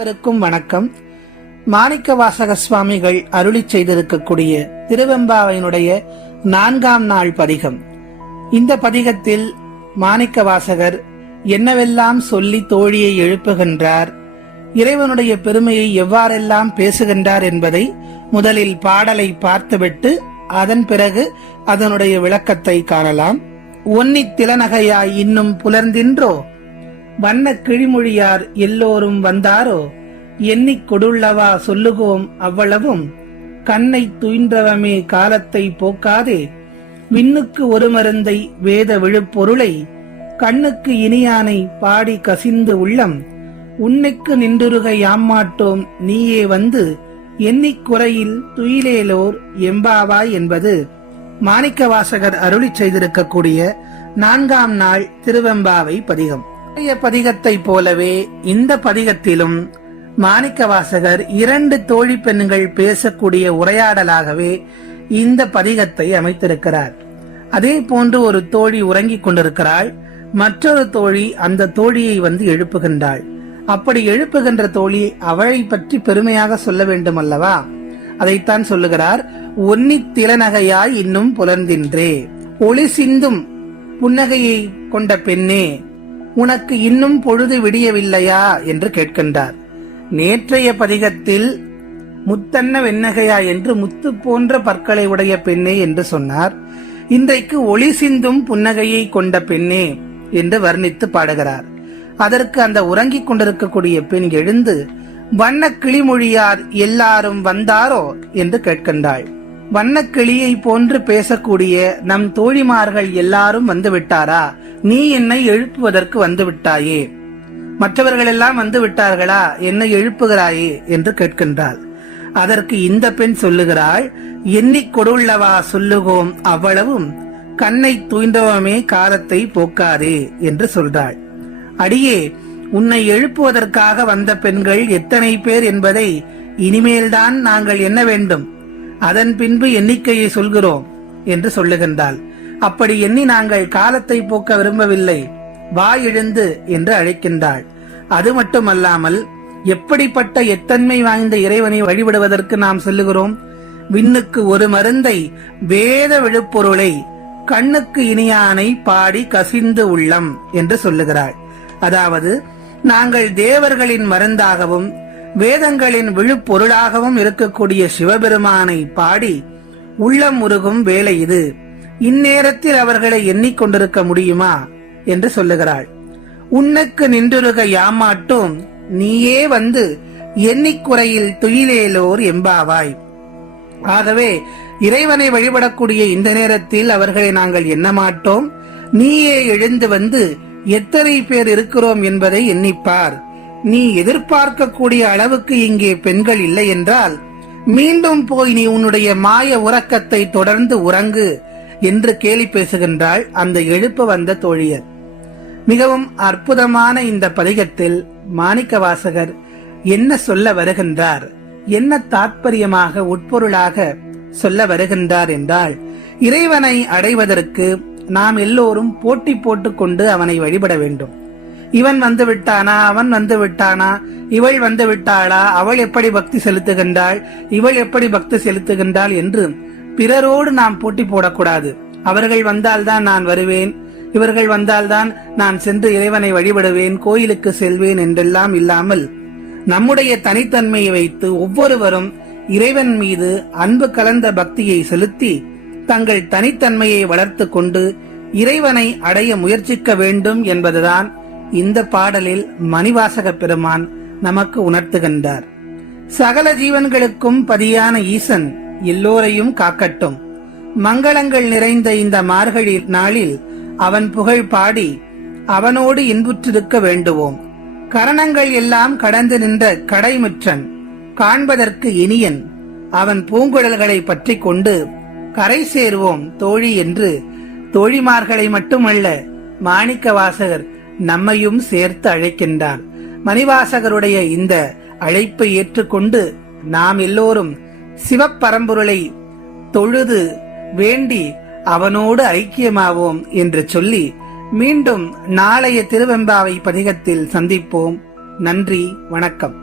வணக்கம். மாணிக்கவாசக சுவாமிகள் அருளி செய்திருக்கக்கூடிய திருவெம்பாவையினுடைய 4ஆம் நாள் பதிகம். இந்த பதிகத்தில் மாணிக்கவாசகர் என்னவெல்லாம் சொல்லி தோழியை எழுப்புகின்றார், இறைவனுடைய பெருமையை எவ்வாறெல்லாம் பேசுகின்றார் என்பதை முதலில் பாடலை பார்த்துவிட்டு அதன் பிறகு அதனுடைய விளக்கத்தை காணலாம். ஒன்னி திலநகையாய் இன்னும் புலர்ந்தின்றோ, வண்ண கிழிமொழியார் எல்லோரும் வந்தாரோ, எண்ணிக் கொடுள்ளவா சொல்லுகோம் அவ்வளவும், கண்ணை துயின்றவமே காலத்தை போக்காதே, விண்ணுக்கு ஒரு மருந்தை வேத விழுப்பொருளை, கண்ணுக்கு இனியானை பாடி கசிந்து உள்ளம், உன்னைக்கு நின்றுருக யாமாட்டோம் நீயே வந்து, எண்ணிக் குறையில் துயிலேலோர் எம்பாவாய் என்பது மாணிக்கவாசகர் அருளி செய்திருக்கக்கூடிய 4ஆம் நாள் திருவெம்பாவை பதிகம். பதிகத்தை போலவே இந்த பதிகத்திலும் மாணிக்கவாசகர் 2 தோழி பெண்கள் பேசக்கூடிய உரையாடலாகவே இந்த பதிகத்தை அமைத்திருக்கிறார். அதே போன்று ஒரு தோழி உறங்கிக் கொண்டிருக்கிறாள். மற்றொரு தோழி அந்த தோழியை வந்து எழுப்புகின்றாள். அப்படி எழுப்புகின்ற தோழி அவளை பற்றி பெருமையாக சொல்ல வேண்டும் அல்லவா? அதைத்தான் சொல்லுகிறார். ஒன்னி திலநகையாய் இன்னும் புலர்ந்தின்றே, ஒளி சிந்தும் புன்னகையை கொண்ட பெண்ணே, உனக்கு இன்னும் பொழுது விடியவில்லையா என்று கேட்கின்றார். நேற்றைய பதிகத்தில் முத்தன்ன வெண்ணகையா என்று முத்து போன்ற பற்களை உடைய பெண்ணே என்று சொன்னார். இன்றைக்கு ஒளி சிந்தும் புன்னகையை கொண்ட பெண்ணே என்று வர்ணித்து பாடுகிறார். அதற்கு அந்த உறங்கிக் கொண்டிருக்கக்கூடிய பெண் எழுந்து, வண்ண கிளிமொழியார் எல்லாரும் வந்தாரோ என்று கேட்கின்றாள். வண்ணக்கிளியை போன்று பேசக்கூடிய நம் தோழிமார்கள் எல்லாரும் வந்து விட்டாரா? நீ என்னை எழுப்புவதற்கு வந்து விட்டாயே, மற்றவர்கள் எல்லாம் வந்து விட்டார்களா, என்னை எழுப்புகிறாயே என்று கேட்கின்றாள். அதற்கு இந்த பெண் சொல்லுகிறாள், எண்ணிக் கொடுள்ளவா சொல்லுகோம் அவ்வளவும், கண்ணை தூய்ந்தவமே காலத்தை போக்காதே என்று சொல்றாள். அடியே, உன்னை எழுப்புவதற்காக வந்த பெண்கள் எத்தனை பேர் என்பதை இனிமேல்தான் நாங்கள் எண்ண வேண்டும், அதன் பின்பு எண்ணிக்கையை சொல்கிறோம் என்று சொல்லுகின்றாள். அப்படி எண்ணி நாங்கள் காலத்தை போக்க விரும்பவில்லை, வா எழுந்து என்று அழைக்கின்றாள். அது மட்டுமல்லாமல் எப்படிப்பட்ட எத்தன்மை வாய்ந்த இறைவனை வழிபடுவதற்கு நாம் சொல்லுகிறோம்? விண்ணுக்கு ஒரு மருந்தை வேத விழுப்பொருளை, கண்ணுக்கு இனியானை பாடி கசிந்து உள்ளம் என்று சொல்லுகிறாள். அதாவது நாங்கள் தேவர்களின் மருந்தாகவும் வேதங்களின் விழுப்பொருளாகவும் இருக்கக்கூடிய சிவபெருமானை பாடி உள்ளம் உருகும் வேலை இது. இந்நேரத்தில் அவர்களை எண்ணிக்கொண்டிருக்க முடியுமா என்று சொல்லுகிறாள். உன்னுக்கு நின்றுருக யாமாட்டோம் நீயே வந்து, எண்ணிக்குறையில் துயிலேலோர் எம்பாவாய். ஆகவே இறைவனை வழிபடக்கூடிய இந்த நேரத்தில் அவர்களை நாங்கள் எண்ண மாட்டோம். நீயே எழுந்து வந்து எத்தனை பேர் இருக்கிறோம் என்பதை எண்ணிப்பார். நீ எதிர்பார்க்கக்கூடிய அளவுக்கு இங்கே பெண்கள் இல்லை என்றால் மீண்டும் போய் நீ உன்னுடைய மாய உறக்கத்தை தொடர்ந்து உறங்கு என்று கேலி பேசுகின்றாள் அந்த எழுப்ப வந்த தோழியர். மிகவும் அற்புதமான இந்த பதிகத்தில் மாணிக்கவாசகர் என்ன சொல்ல வருகின்றார், என்ன தாற்பயமாக உட்பொருளாக சொல்ல வருகின்றார் என்றால், இறைவனை அடைவதற்கு நாம் எல்லோரும் போட்டி போட்டுக்கொண்டு அவனை வழிபட வேண்டும். இவன் வந்து விட்டானா, அவன் வந்து விட்டானா, இவள் வந்து விட்டாளா, அவள் எப்படி பக்தி செலுத்துகின்றாள், இவள் எப்படி பக்தி செலுத்துகின்றாள் என்று பிறரோடு நாம் போட்டி போடக்கூடாது. அவர்கள் வந்தால்தான் நான் வருவேன், இவர்கள் வந்தால்தான் நான் சென்று இறைவனை வழிபடுவேன், கோயிலுக்கு செல்வேன் என்றெல்லாம் இல்லாமல் நம்முடைய தனித்தன்மையை வைத்து ஒவ்வொருவரும் இறைவன் மீது அன்பு கலந்த பக்தியை செலுத்தி தங்கள் தனித்தன்மையை வளர்த்து கொண்டு இறைவனை அடைய முயற்சிக்க வேண்டும் என்பதுதான் இந்த பாடலில் மணிவாசக பெருமான் நமக்கு உணர்த்துகின்றார். சகல ஜீவன்களுக்கும் பதியான ஈசன் எல்லோரையும் காக்கட்டும். மங்களங்கள் நிறைந்த இந்த மார்கழி நாளில் அவன் புகழ் பாடி அவனோடு இன்புற்றிருக்க வேண்டுவோம். கரணங்கள் எல்லாம் கடந்து நின்ற கடைமுற்றன், காண்பதற்கு இனியன், அவன் பூங்குழல்களை பற்றி கொண்டு கரை சேர்வோம் தோழி என்று தோழிமார்களை மட்டுமல்ல மாணிக்கவாசகர் நம்மையும் சேர்த்து அழைக்கின்றார். மணிவாசகருடைய இந்த அழைப்பை ஏற்றுக்கொண்டு நாம் எல்லோரும் சிவப்பரம்பொருளை தொழுது வேண்டி அவனோடு ஐக்கியமாவோம் என்று சொல்லி மீண்டும் நாளைய திருவெம்பாவை பதிகத்தில் சந்திப்போம். நன்றி, வணக்கம்.